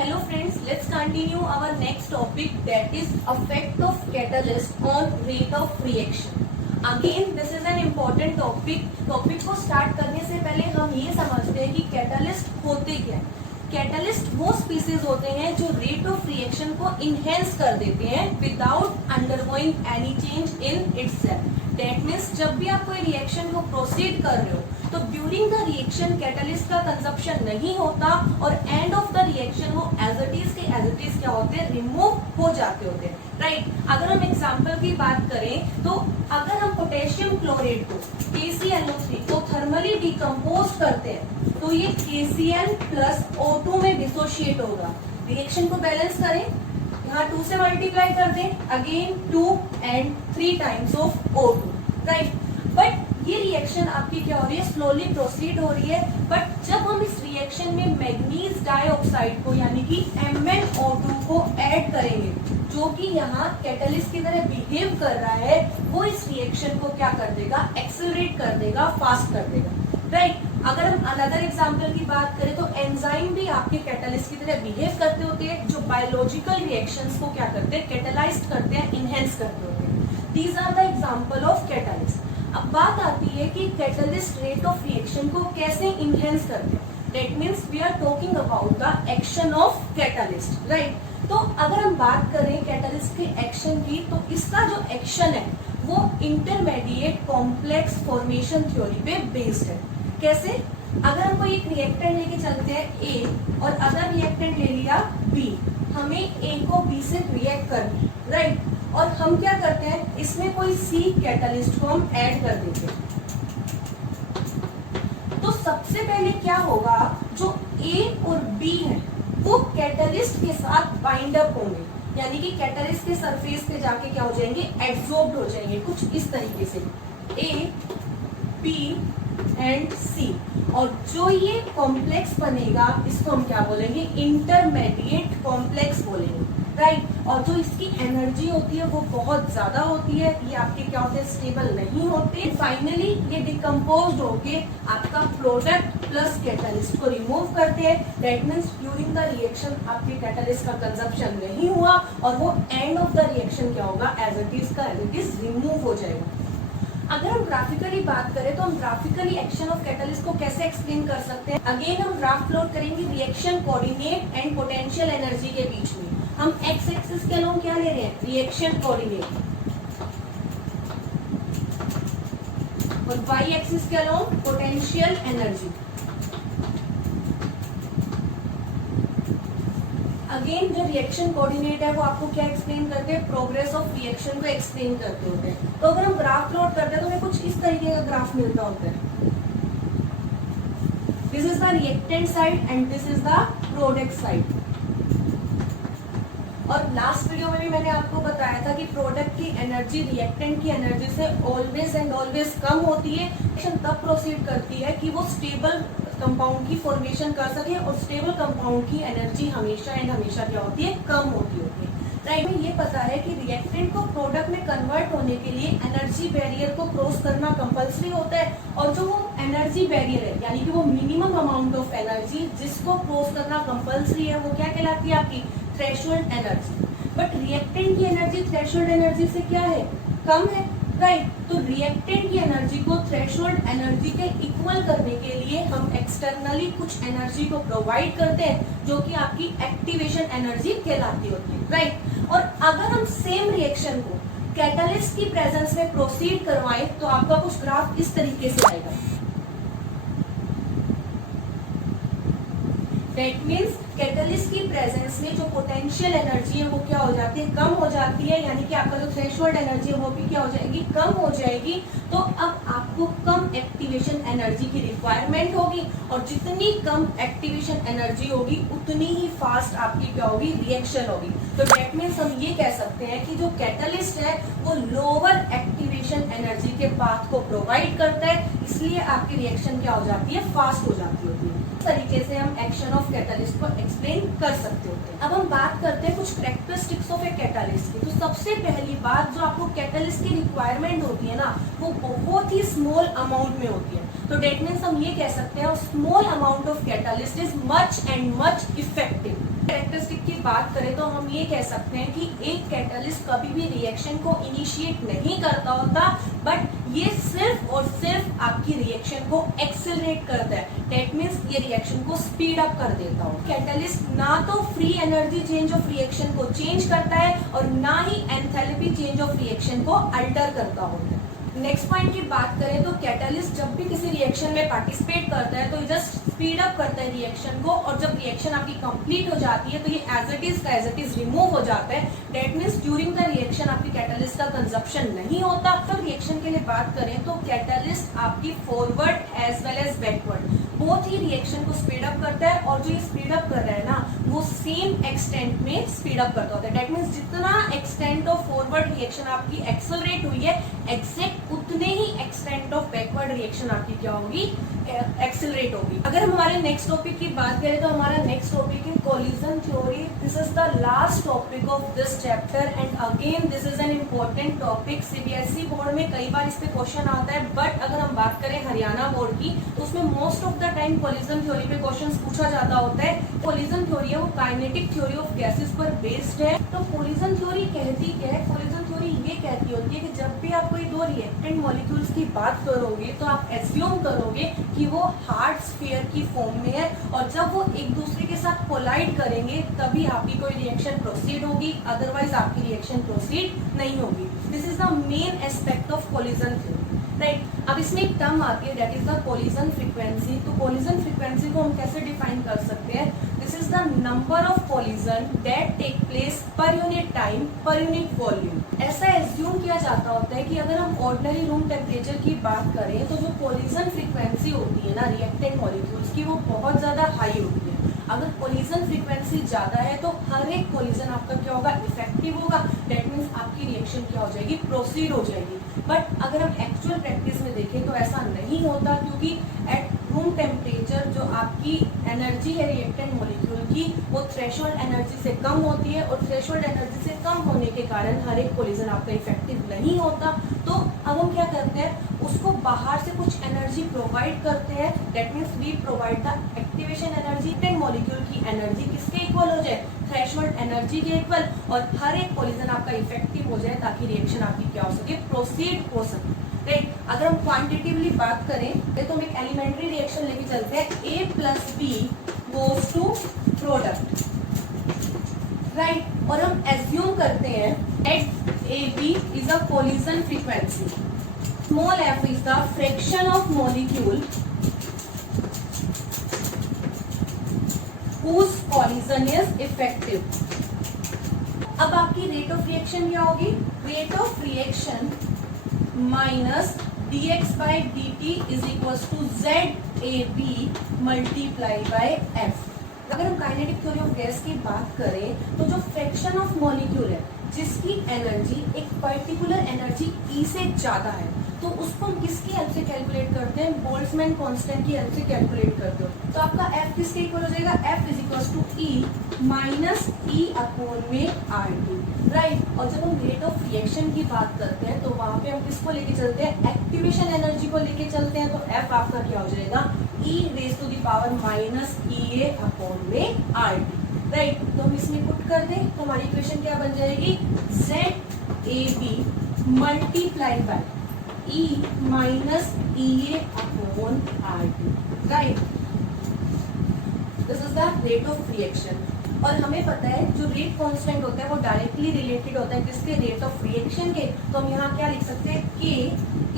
Hello friends, let's continue our next topic, that is effect of catalyst on rate of reaction. Again this is an important topic. Topic को start करने से पहले हम ये समझते हैं कि कैटलिस्ट होते क्या है. कैटलिस्ट वो स्पीसीज होते हैं जो रेट ऑफ रिएक्शन को इनहेंस कर देते हैं without undergoing any change in itself. That means जब भी आप कोई रिएक्शन को प्रोसीड कर रहे हो तो ड्यूरिंग द रिएक्शन कैटलिस्ट का कंजप्शन नहीं होता और एंड ऑफ द रिएक्शन वो एज इट इज क्या होते हैं, रिमूव हो जाते होते हैं. राइट. अगर हम एग्जांपल की बात करें तो अगर हम पोटेशियम क्लोराइड को KClO3 को थर्मली डिकम्पोज करते हैं तो ये KCl प्लस O2 में डिसोशिएट होगा. रिएक्शन को बैलेंस करें, यहाँ 2 से मल्टीप्लाई कर दें, again 2 and 3 times of O2. Right. But ये रिएक्शन आपकी क्या हो रही है, स्लोली प्रोसीड हो रही है. बट जब हम इस रिएक्शन में मैग्नीज डाइऑक्साइड को यानी कि MnO2 को ऐड करेंगे जो कि यहाँ कैटलिस्ट की तरह बिहेव कर रहा है, वो इस रिएक्शन को क्या कर देगा, एक्सेलरेट कर देगा, फास्ट कर देगा. राइट. अगर हम अनदर एग्जांपल की बात करें तो एंजाइम भी आपके कैटलिस्ट की तरह बिहेव करते होते हैं जो बायोलॉजिकल रिएक्शंस को क्या करते हैं, कैटलाइज करते हैं, इनहेंस करते होते हैं. These are the example of catalyst. अब बात आती है कि कैटलिस्ट रेट ऑफ रिएक्शन को कैसे इनहेंस करते हैं. That means we are talking about the action of catalyst. Right. तो अगर हम बात करें कैटलिस्ट के एक्शन की तो इसका जो एक्शन है वो इंटरमीडिएट कॉम्प्लेक्स फॉर्मेशन थ्योरी पे बेस्ड है. कैसे? अगर हम कोई एक रिएक्टेंट लेके चलते हैं A और अदर रिएक्टेंट ले लिया B, हमें A को B से रिएक्ट करना है. राइट. और हम क्या करते हैं, इसमें कोई C कैटलिस्ट को हम ऐड कर देते हैं. तो सबसे पहले क्या होगा, जो A और B है वो कैटलिस्ट के साथ बाइंड अप होंगे, यानी कि कैटलिस्ट के सरफेस पे जाके क्या हो जाएंगे, एब्जॉर्ब्ड हो जाएंगे कुछ इस तरीके से. A, B and C. और जो ये कॉम्प्लेक्स बनेगा इसको हम क्या बोलेंगे, इंटरमीडिएट कॉम्प्लेक्स बोलेंगे. राइट. और जो इसकी एनर्जी होती है वो बहुत ज्यादा होती है, ये आपके क्या होते हैं, स्टेबल नहीं होते. फाइनली ये डिकम्पोज होके आपका प्रोडक्ट प्लस कैटलिस्ट को रिमूव करते हैं. That means during the reaction आपके कैटलिस्ट का कंजप्शन नहीं हुआ और वो एंड ऑफ द रिएक्शन क्या होगा, एज इट इज रिमूव हो जाएगा. अगर हम ग्राफिकली बात करें तो हम ग्राफिकली एक्शन ऑफ कैटलिस्ट को कैसे एक्सप्लेन कर सकते हैं. अगेन हम ग्राफ प्लॉट करेंगे reaction coordinate and potential energy के बीच में. हम एक्स एक्सिस के अलोंग क्या ले रहे हैं, रिएक्शन कोऑर्डिनेट, और वाई एक्सिस के अलोंग पोटेंशियल एनर्जी. अगेन जो रिएक्शन कोऑर्डिनेट है वो आपको क्या एक्सप्लेन करते हैं, प्रोग्रेस ऑफ रिएक्शन को एक्सप्लेन करते होते हैं. तो अगर हम ग्राफ प्लॉट करते हैं तो हमें कुछ इस तरीके का ग्राफ मिलता होता है. This is the reactant side and this is the product side. और लास्ट वीडियो में भी मैंने आपको बताया था कि प्रोडक्ट की एनर्जी रिएक्टेंट की एनर्जी से ऑलवेज एंड ऑलवेज कम होती है. रिएक्शन तब प्रोसीड करती है कि वो स्टेबल कंपाउंड की फॉर्मेशन कर सके और स्टेबल कंपाउंड की एनर्जी हमेशा एंड हमेशा क्या होती है, कम होती है. राइट. हमें ये पता है कि रिएक्टेंट को प्रोडक्ट में कन्वर्ट होने के लिए एनर्जी बैरियर को क्रॉस करना कंपल्सरी होता है. और जो वो एनर्जी बैरियर है यानी कि वो मिनिमम अमाउंट ऑफ एनर्जी जिसको क्रॉस करना कंपल्सरी है वो क्या कहलाती है, आपकी थ्रेशोल्ड एनर्जी. बट रिएक्टेंट की एनर्जी थ्रेशोल्ड एनर्जी से क्या है, कम है. राइट. तो रिएक्टेंट की एनर्जी को थ्रेशोल्ड एनर्जी के इक्वल करने के लिए हम एक्सटर्नली कुछ एनर्जी को प्रोवाइड करते हैं जो कि आपकी एक्टिवेशन एनर्जी कहलाती होती है. राइट. और अगर हम सेम रिएक्शन को कैटलिस्ट की प्रेजेंस में प्रोसीड करवाएं तो आपका कुछ ग्राफ इस तरीके से आएगा. दैट मीन्स कैटलिस्ट की प्रेजेंस में जो पोटेंशियल एनर्जी है वो क्या हो जाती है, कम हो जाती है. यानी कि आपका जो थ्रेशोल्ड एनर्जी है वो भी क्या हो जाएगी, कम हो जाएगी. तो अब आपको कम एक्टिवेशन एनर्जी की रिक्वायरमेंट होगी और जितनी कम एक्टिवेशन एनर्जी होगी उतनी ही फास्ट आपकी क्या होगी, रिएक्शन होगी. तो दैट मीन्स हम ये कह सकते हैं कि जो कैटलिस्ट है वो लोअर एक्टिवेशन एनर्जी के पाथ को प्रोवाइड करता है, इसलिए आपकी रिएक्शन क्या हो जाती है, फास्ट हो जाती होती है. इस तरीके से हम एक्शन ऑफ कैटलिस्ट को एक्सप्लेन कर सकते होते हैं. अब हम बात करते हैं कुछ कैरेक्टरिस्टिक्स ऑफ ए कैटलिस्ट की. तो सबसे पहली बात जो आपको कैटलिस्ट की रिक्वायरमेंट होती है ना वो बहुत ही स्मॉल अमाउंट में होती है. तो दैट मीन्स हम ये कह सकते हैं small amount of catalyst is much and much effective. Characteristic की बात करें तो हम ये कह सकते हैं कि एक कैटलिस्ट कभी भी रिएक्शन को इनिशिएट नहीं करता होता, बट ये सिर्फ और सिर्फ आपकी रिएक्शन को एक्सेलरेट करता है। दैट मींस ये रिएक्शन को स्पीड अप कर देता हो। कैटलिस्ट ना तो free energy change of reaction को चेंज करता है और ना ही एंथैल्पी चेंज ऑफ रिएक्शन को अल्टर करता होता है। नेक्स्ट पॉइंट की बात करें तो कैटलिस्ट जब भी किसी रिएक्शन में पार्टिसिपेट करता है तो जस्ट स्पीड अप करता है रिएक्शन को, और जब रिएक्शन आपकी कंप्लीट हो जाती है तो ये एज इट इज रिमूव हो जाता है। That means during the reaction आपकी कैटलिस्ट का कंजप्शन नहीं होता। तो रिएक्शन के लिए बात करें तो कैटलिस्ट आपकी forward as well as backward both ही रिएक्शन को स्पीड अप करता है, और जो ये स्पीड अप कर रहा है ना वो सेम एक्सटेंट में स्पीड अप करता होता है। दैट मींस जितना एक्सटेंट ऑफ फॉरवर्ड रिएक्शन आपकी एक्सेलरेट हुई है, एग्जैक्ट उतने ही एक्सटेंट ऑफ बैकवर्ड रिएक्शन आपकी क्या होगी, एक्सेलरेट होगी। अगर हम हमारे नेक्स्ट टॉपिक की बात करें तो हमारा नेक्स्ट टॉपिक है collision theory. This is the last topic of this chapter and again this is an important topic. CBSE board में कई बार इस पे क्वेश्चन आता है, बट अगर हम बात करें हरियाणा बोर्ड की तो उसमें most of the time collision theory पे क्वेश्चंस पूछा जाता होता है। कोलिजन थ्योरी है वो काइनेटिक थ्योरी ऑफ गैसेस पर बेस्ड है। तो कोलिजन थ्योरी कहती क्या है? कोलिजन थ्योरी ये कहती होती है कि जब भी आप कोई दो रिएक्टेंट मॉलिक्यूल्स की बात करोगे तो आप एज्यूम करोगे कि वो हार्ड स्फीयर की फॉर्म में है, और जब वो एक दूसरे के साथ कोलाइड करेंगे तभी आपकी कोई रिएक्शन प्रोसीड होगी, अदरवाइज आपकी रिएक्शन प्रोसीड नहीं होगी। This is the main aspect of collision theory, right. अब इसमें एक टर्म आती है that is the collision frequency. तो कोलिजन फ्रीक्वेंसी को हम कैसे डिफाइन कर सकते हैं? This is the number of collision that take place per unit time per unit volume. ऐसा एज्यूम किया जाता होता है कि अगर हम ऑर्डिनरी रूम टेम्परेचर की बात करें तो जो कोलिजन फ्रीक्वेंसी होती है ना रिएक्टेंट मॉलिक्यूल्स की, वो बहुत ज्यादा हाई होती है। अगर कोलिजन फ्रीक्वेंसी ज्यादा है तो हर एक कोलिजन आपका क्या होगा, इफेक्टिव होगा। दैट मीन्स आपकी रिएक्शन क्या हो जाएगी, प्रोसीड हो जाएगी। बट अगर हम एक्चुअल प्रैक्टिस में देखें तो ऐसा नहीं होता, क्योंकि एट रूम टेम्परेचर जो आपकी एनर्जी है रिएक्टेंट मॉलिक्यूल की वो थ्रेशोल्ड एनर्जी से कम होती है, और थ्रेशोल्ड एनर्जी से कम होने के कारण हर एक कोलिजन आपका इफेक्टिव नहीं होता। तो अब हम क्या करते हैं, उसको बाहर से कुछ एनर्जी प्रोवाइड करते हैं। That means we provide the activation energy. Molecule की एनर्जी किसके इक्वल हो जाए, थ्रेशोल्ड एनर्जी के इक्वल, और हर एक कोलिजन आपका इफेक्टिव हो जाए ताकि रिएक्शन आपकी क्या हो सके, प्रोसीड हो सके, राइट। अगर हम क्वांटिटेटिवली बात करें तो हम एक एलिमेंट्री रिएक्शन लेके चलते हैं, A plus B goes to product, right. और हम एज्यूम करते हैं at AB is a collision frequency, small f is the fraction of molecule whose collision is effective। अब आपकी रेट ऑफ रिएक्शन क्या होगी, rate of reaction minus dx by dt is equal to ZAB multiply by F। अगर हम kinetic theory of gas की बात करें तो जो फ्रैक्शन ऑफ मॉलिक्यूल है जिसकी एनर्जी एक पर्टिकुलर एनर्जी E से ज्यादा है, तो उसको हम किसकी हेल्प से कैलकुलेट करते हैं, बोल्ट्जमैन कांस्टेंट की हेल्प से कैलकुलेट करते हो। तो आपका F किसके इक्वल हो जाएगा, F is equal to E minus E upon में RT, राइट। और जब हम रेट ऑफ रिएक्शन की बात करते हैं तो वहां पे हम किसको लेके चलते हैं, एक्टिवेशन एनर्जी को लेके चलते हैं। तो F आपका क्या हो जाएगा, E raise to the power minus EA upon में RT, राइट। तो हम इसमें पुट कर दें तो हमारी इक्वेशन क्या बन जाएगी, ZAB multiply by E minus EA upon RT, right. This is the rate of reaction. और हमें पता है जो रेट कांस्टेंट होता है वो डायरेक्टली रिलेटेड होता है किसके, रेट ऑफ रिएक्शन के। तो हम यहाँ क्या लिख सकते हैं, K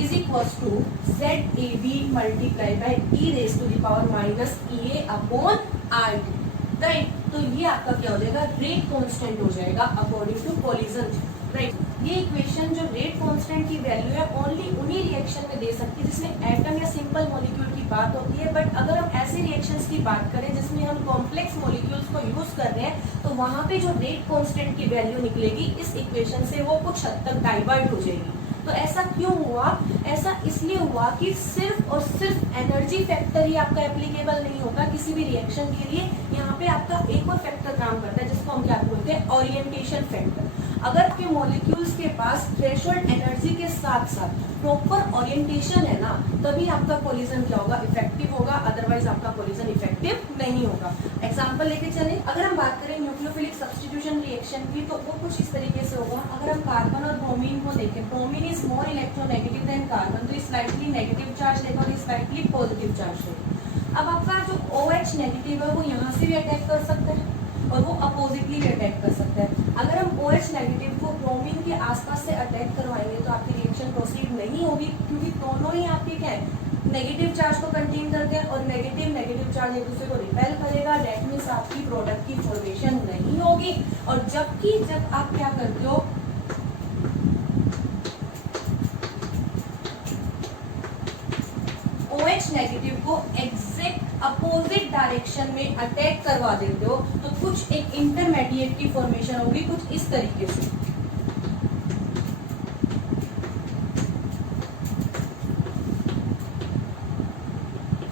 is equal to ZAB multiply by E raise to the power minus EA upon RT, right. तो ये आपका क्या हो जाएगा, रेट कांस्टेंट हो जाएगा अकॉर्डिंग टू कोलिजन, राइट। ये इक्वेशन जो रेट कांस्टेंट की वैल्यू है ओनली उन्हीं रिएक्शन में दे सकती है जिसमें एटम या सिंपल मॉलिक्यूल की बात होती है। बट अगर हम ऐसे रिएक्शंस की बात करें जिसमें हम कॉम्प्लेक्स मॉलिक्यूल्स को यूज कर रहे हैं तो वहां पे जो रेट कांस्टेंट की वैल्यू निकलेगी इस इक्वेशन से वो कुछ हद तक डाइवर्ट हो जाएगी, तो ऐसा क्यों हुआ? ऐसा इसलिए हुआ कि सिर्फ और सिर्फ एनर्जी फैक्टर ही आपका एप्लीकेबल नहीं होता किसी भी रिएक्शन के लिए। यहाँ पे आपका एक और फैक्टर काम करता है जिसको हम क्या बोलते हैं, ओरिएंटेशन फैक्टर। अगर आपके मॉलिक्यूल्स के पास थ्रेशोल्ड एनर्जी के साथ साथ प्रॉपर ओरिएंटेशन है ना, तभी आपका कोलिजन क्या होगा, इफेक्टिव होगा, अदरवाइज आपका कोलिजन इफेक्टिव नहीं होगा। एग्जांपल लेके चले, अगर हम बात करें न्यूक्लियोफिलिक सब्स्टिट्यूशन रिएक्शन की, तो वो कुछ इस तरीके से होगा। अगर हम कार्बन और ब्रोमीन को देखें, bromine is more electronegative than carbon, तो स्लाइटली नेगेटिव चार्ज लेगा और स्लाइटली पॉजिटिव चार्ज लेगा। अब आपका जो OH नेगेटिव है वो यहाँ से भी अटैक कर सकता है और वो अपोजिटली भी अटैक कर सकता है। अगर हम OH नेगेटिव को ब्रोमीन के आसपास से अटैक करवाएंगे तो आपकी रिएक्शन प्रोसीड नहीं होगी, क्योंकि दोनों ही आपके क्या है, नेगेटिव चार्ज को कंटेन करते हैं और नेगेटिव चार्ज एक दूसरे को रिपेल करेगा। दैट मीन्स आपकी प्रोडक्ट की फॉर्मेशन नहीं होगी। और जब आप क्या करते हो, OH नेगेटिव को एग्जैक्ट अपोजिट डायरेक्शन में अटैक करवा देते हो तो कुछ एक इंटरमीडिएट की फॉर्मेशन होगी कुछ इस तरीके से।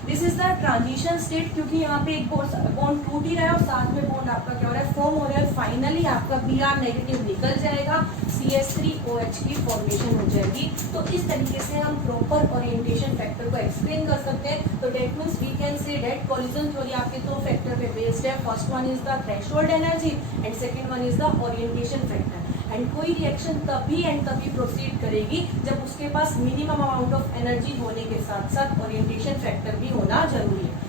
This is the transition state, क्योंकि यहाँ पे एक बॉन्ड टूट ही रहा है और साथ में बॉन्ड आपका क्या हो रहा है, फॉर्म हो रहा है। फाइनली आपका Br नेगेटिव निकल जाएगा, CH3OH की फॉर्मेशन हो जाएगी। तो इस तरीके से हम प्रॉपर ओरिएंटेशन फैक्टर को एक्सप्लेन कर सकते हैं। तो that means we can say that collision theory आपके दो फैक्टर पे बेस्ड है। First one is the threshold energy and second one is the orientation factor. And कोई रिएक्शन तभी प्रोसीड करेगी जब उसके पास मिनिमम अमाउंट ऑफ एनर्जी होने के साथ साथ ओरिएंटेशन फैक्टर भी होना जरूरी है।